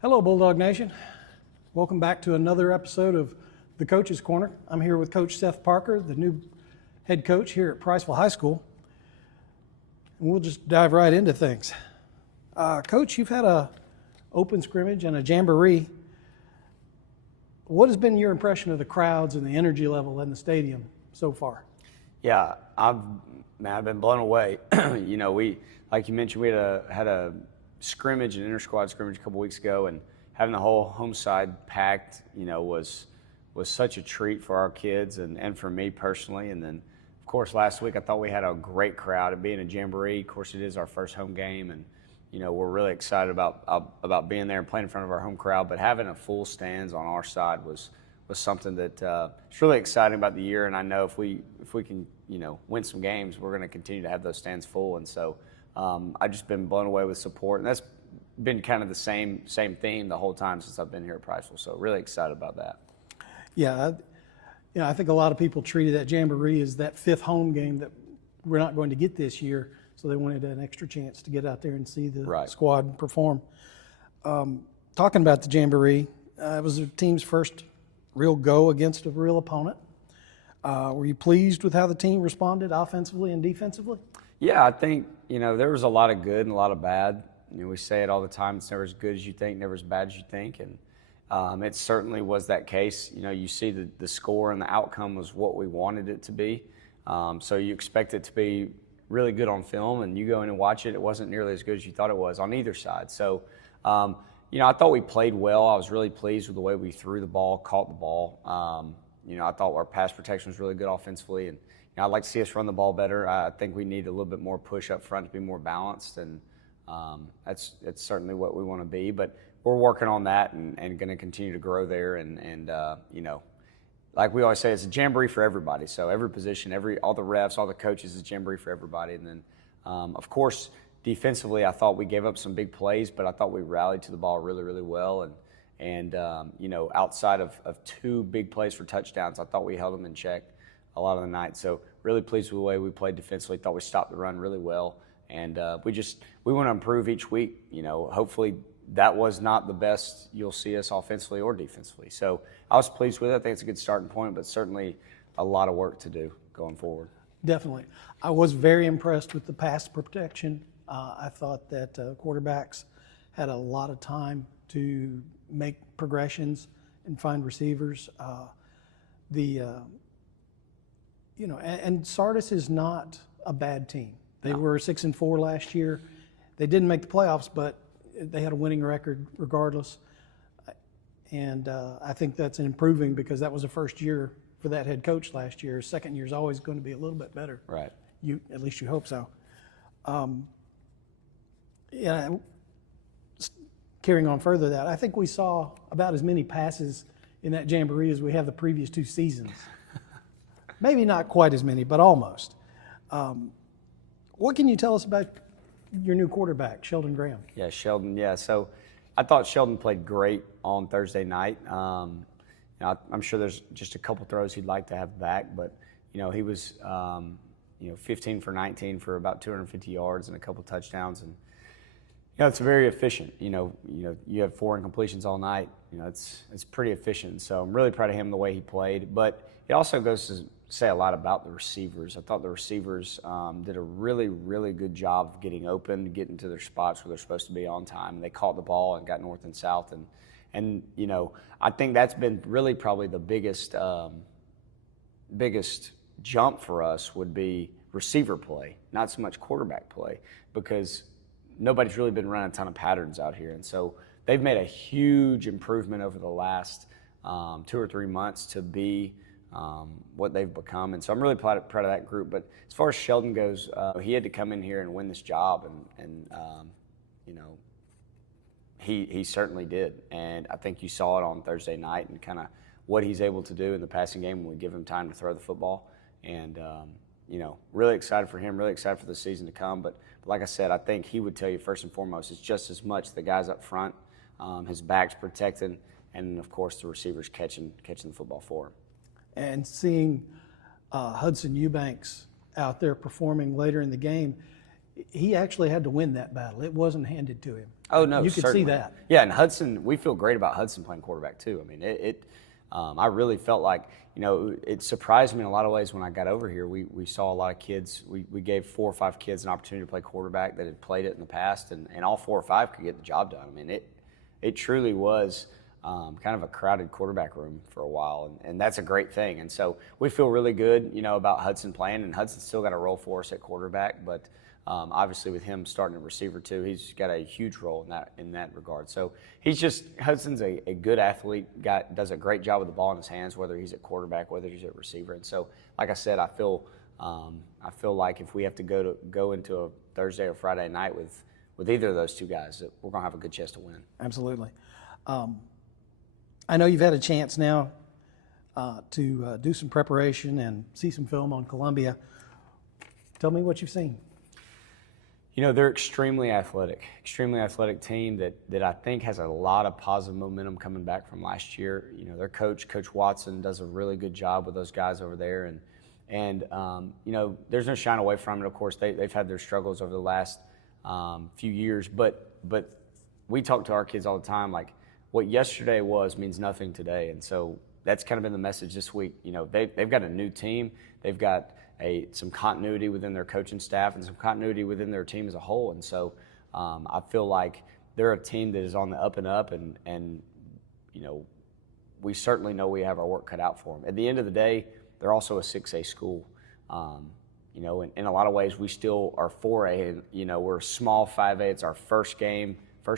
Hello, Bulldog Nation. Welcome back to another episode of the Coach's Corner. I'm here with Coach Seth Parker, the new head coach here at Priceville High School. And we'll just dive right into things. Coach, you've had a open scrimmage and a jamboree. What has been your impression of the crowds and the energy level in the stadium so far? Yeah, I've been blown away. We, like you mentioned, we had a scrimmage, an inter-squad scrimmage a couple weeks ago, and having the whole home side packed, was such a treat for our kids and for me personally. And then, of course, last week I thought we had a great crowd. It being a jamboree, of course, it is our first home game, and we're really excited about being there and playing in front of our home crowd. But having a full stands on our side was something that it's really exciting about the year. And I know if we can win some games, we're going to continue to have those stands full. And so I've just been blown away with support, and that's been kind of the same theme the whole time since I've been here at Priceville. So really excited about that. Yeah, I think a lot of people treated that jamboree as that fifth home game that we're not going to get this year, so they wanted an extra chance to get out there and see the squad perform. Talking about the jamboree, it was the team's first real go against a real opponent. Were you pleased with how the team responded offensively and defensively? Yeah, I think, there was a lot of good and a lot of bad. We say it all the time, it's never as good as you think, never as bad as you think. And it certainly was that case. You see the score and the outcome was what we wanted it to be. So you expect it to be really good on film, and you go in and watch it, it wasn't nearly as good as you thought it was on either side. So, I thought we played well. I was really pleased with the way we threw the ball, caught the ball. I thought our pass protection was really good offensively, and I'd like to see us run the ball better. I think we need a little bit more push up front to be more balanced, and that's certainly what we want to be. But we're working on that and going to continue to grow there. And like we always say, it's a jamboree for everybody. So every position, all the refs, all the coaches, is a jamboree for everybody. And then, of course, defensively, I thought we gave up some big plays, but I thought we rallied to the ball really, really well. And outside of two big plays for touchdowns, I thought we held them in check a lot of the night. So really pleased with the way we played defensively. Thought we stopped the run really well. And we want to improve each week. Hopefully that was not the best you'll see us offensively or defensively. So I was pleased with it. I think it's a good starting point, but certainly a lot of work to do going forward. Definitely. I was very impressed with the pass protection. I thought that quarterbacks had a lot of time to make progressions and find receivers. And Sardis is not a bad team. They were 6-4 last year. They didn't make the playoffs, but they had a winning record regardless. And I think that's improving because that was the first year for that head coach last year. Second year is always going to be a little bit better. Right. At least you hope so. Carrying on further that, I think we saw about as many passes in that jamboree as we have the previous two seasons. Maybe not quite as many, but almost. What can you tell us about your new quarterback, Sheldon Graham? Yeah, Sheldon. Yeah, so I thought Sheldon played great on Thursday night. I'm sure there's just a couple throws he'd like to have back, but he was 15 for 19 for about 250 yards and a couple touchdowns, and it's very efficient. You have 4 incompletions all night. It's pretty efficient. So I'm really proud of him the way he played. But it also goes to say a lot about the receivers. I thought the receivers did a really, really good job of getting open, getting to their spots where they're supposed to be on time. And they caught the ball and got north and south. And I think that's been really probably the biggest jump for us would be receiver play, not so much quarterback play, because nobody's really been running a ton of patterns out here. And so they've made a huge improvement over the last 2 or 3 months to be what they've become. And so I'm really proud of that group. But as far as Sheldon goes, he had to come in here and win this job. And he certainly did. And I think you saw it on Thursday night and kind of what he's able to do in the passing game when we give him time to throw the football. And, really excited for him, really excited for the season to come. But like I said, I think he would tell you first and foremost, it's just as much the guys up front, his back's protecting, and of course the receivers catching the football for him. And seeing Hudson Eubanks out there performing later in the game, he actually had to win that battle. It wasn't handed to him. Oh no, you could certainly. see that. Yeah, and Hudson, we feel great about Hudson playing quarterback too. I mean, I really felt like, it surprised me in a lot of ways when I got over here. We saw a lot of kids. We gave 4 or 5 kids an opportunity to play quarterback that had played it in the past, and all 4 or 5 could get the job done. I mean, it truly was kind of a crowded quarterback room for a while, and that's a great thing. And so we feel really good, about Hudson playing, and Hudson's still got a role for us at quarterback, but obviously with him starting at receiver too, he's got a huge role in that regard. So Hudson's a good athlete, does a great job with the ball in his hands, whether he's at quarterback, whether he's at receiver. And so, like I said, I feel like if we have to go into a Thursday or Friday night with either of those 2 guys, that we're gonna have a good chance to win. Absolutely. I know you've had a chance now to do some preparation and see some film on Columbia. Tell me what you've seen. They're extremely athletic team that I think has a lot of positive momentum coming back from last year. Their coach, Coach Watson, does a really good job with those guys over there. And there's no shying away from it. Of course, they've had their struggles over the last few years. But we talk to our kids all the time, like, what yesterday means nothing today. And so that's kind of been the message this week. They've got a new team. They've got some continuity within their coaching staff and some continuity within their team as a whole. And so I feel like they're a team that is on the up and up, and we certainly know we have our work cut out for them. At the end of the day, they're also a 6A school. In a lot of ways, we still are 4A. We're a small 5A. It's our first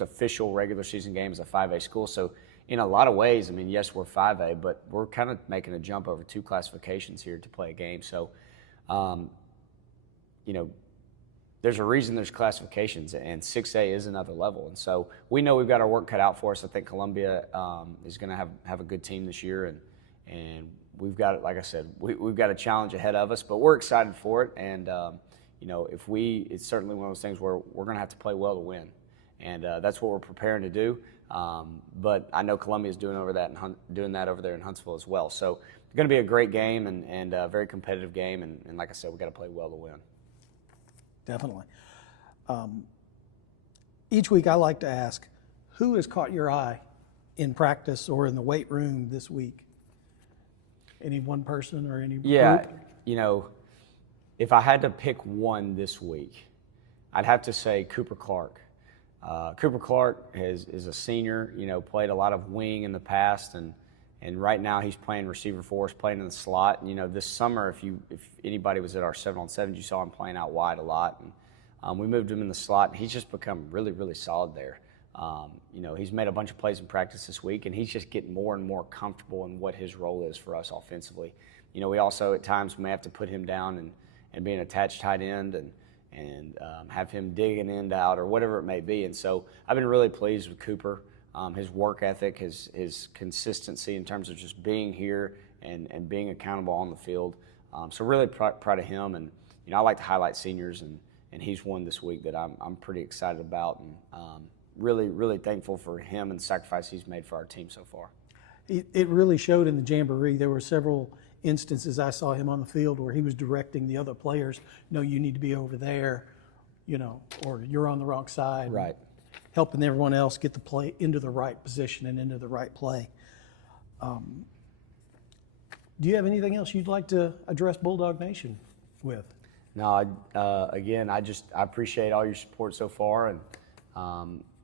official regular season game as a 5A school. So in a lot of ways, I mean, yes, we're 5A, but we're kind of making a jump over 2 classifications here to play a game. So, there's a reason there's classifications, and 6A is another level. And so we know we've got our work cut out for us. I think Columbia is going to have a good team this year, and we've got, like I said, we've got a challenge ahead of us, but we're excited for it. And it's certainly one of those things where we're going to have to play well to win, and that's what we're preparing to do. But I know Columbia is doing that over there in Huntsville as well. So it's going to be a great game and a very competitive game. And like I said, we've got to play well to win. Definitely. Each week I like to ask, who has caught your eye in practice or in the weight room this week? Any one person or any group? If I had to pick one this week, I'd have to say Cooper Clark. Cooper Clark is a senior, played a lot of wing in the past, and right now he's playing receiver for us, playing in the slot. This summer, if anybody was at our 7-on-7s, you saw him playing out wide a lot. And we moved him in the slot, and he's just become really, really solid there. He's made a bunch of plays in practice this week, and he's just getting more and more comfortable in what his role is for us offensively. We also at times may have to put him down and be an attached tight end and have him dig an end out or whatever it may be. And so I've been really pleased with Cooper, his work ethic, his consistency in terms of just being here and being accountable on the field. So really proud of him. And I like to highlight seniors, and he's one this week that I'm pretty excited about, and really, really thankful for him and the sacrifice he's made for our team so far. It really showed in the Jamboree. There were several instances I saw him on the field where he was directing the other players, no, you need to be over there, or you're on the wrong side. Right. Helping everyone else get the play into the right position and into the right play. Do you have anything else you'd like to address Bulldog Nation with? No, again, I appreciate all your support so far, and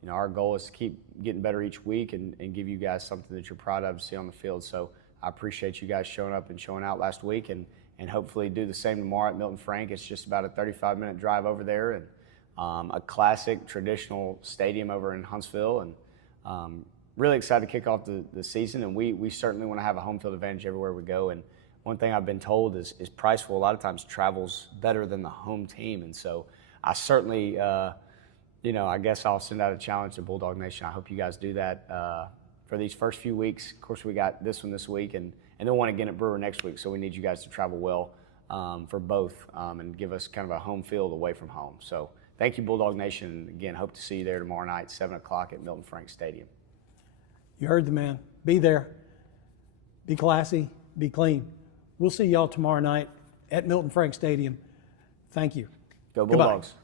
our goal is to keep getting better each week and give you guys something that you're proud of to see on the field. So I appreciate you guys showing up and showing out last week, and hopefully do the same tomorrow at Milton Frank. It's just about a 35-minute drive over there, and a classic traditional stadium over in Huntsville, and really excited to kick off the season. And we certainly want to have a home field advantage everywhere we go. And one thing I've been told is Priceville a lot of times travels better than the home team, and so I certainly I guess I'll send out a challenge to Bulldog Nation. I hope you guys do that for these first few weeks. Of course, we got this one this week, and then one again at Brewer next week. So we need you guys to travel well for both and give us kind of a home field away from home. So thank you, Bulldog Nation. Again, hope to see you there tomorrow night, 7 o'clock at Milton Frank Stadium. You heard the man. Be there. Be classy. Be clean. We'll see y'all tomorrow night at Milton Frank Stadium. Thank you. Go Bulldogs. Goodbye.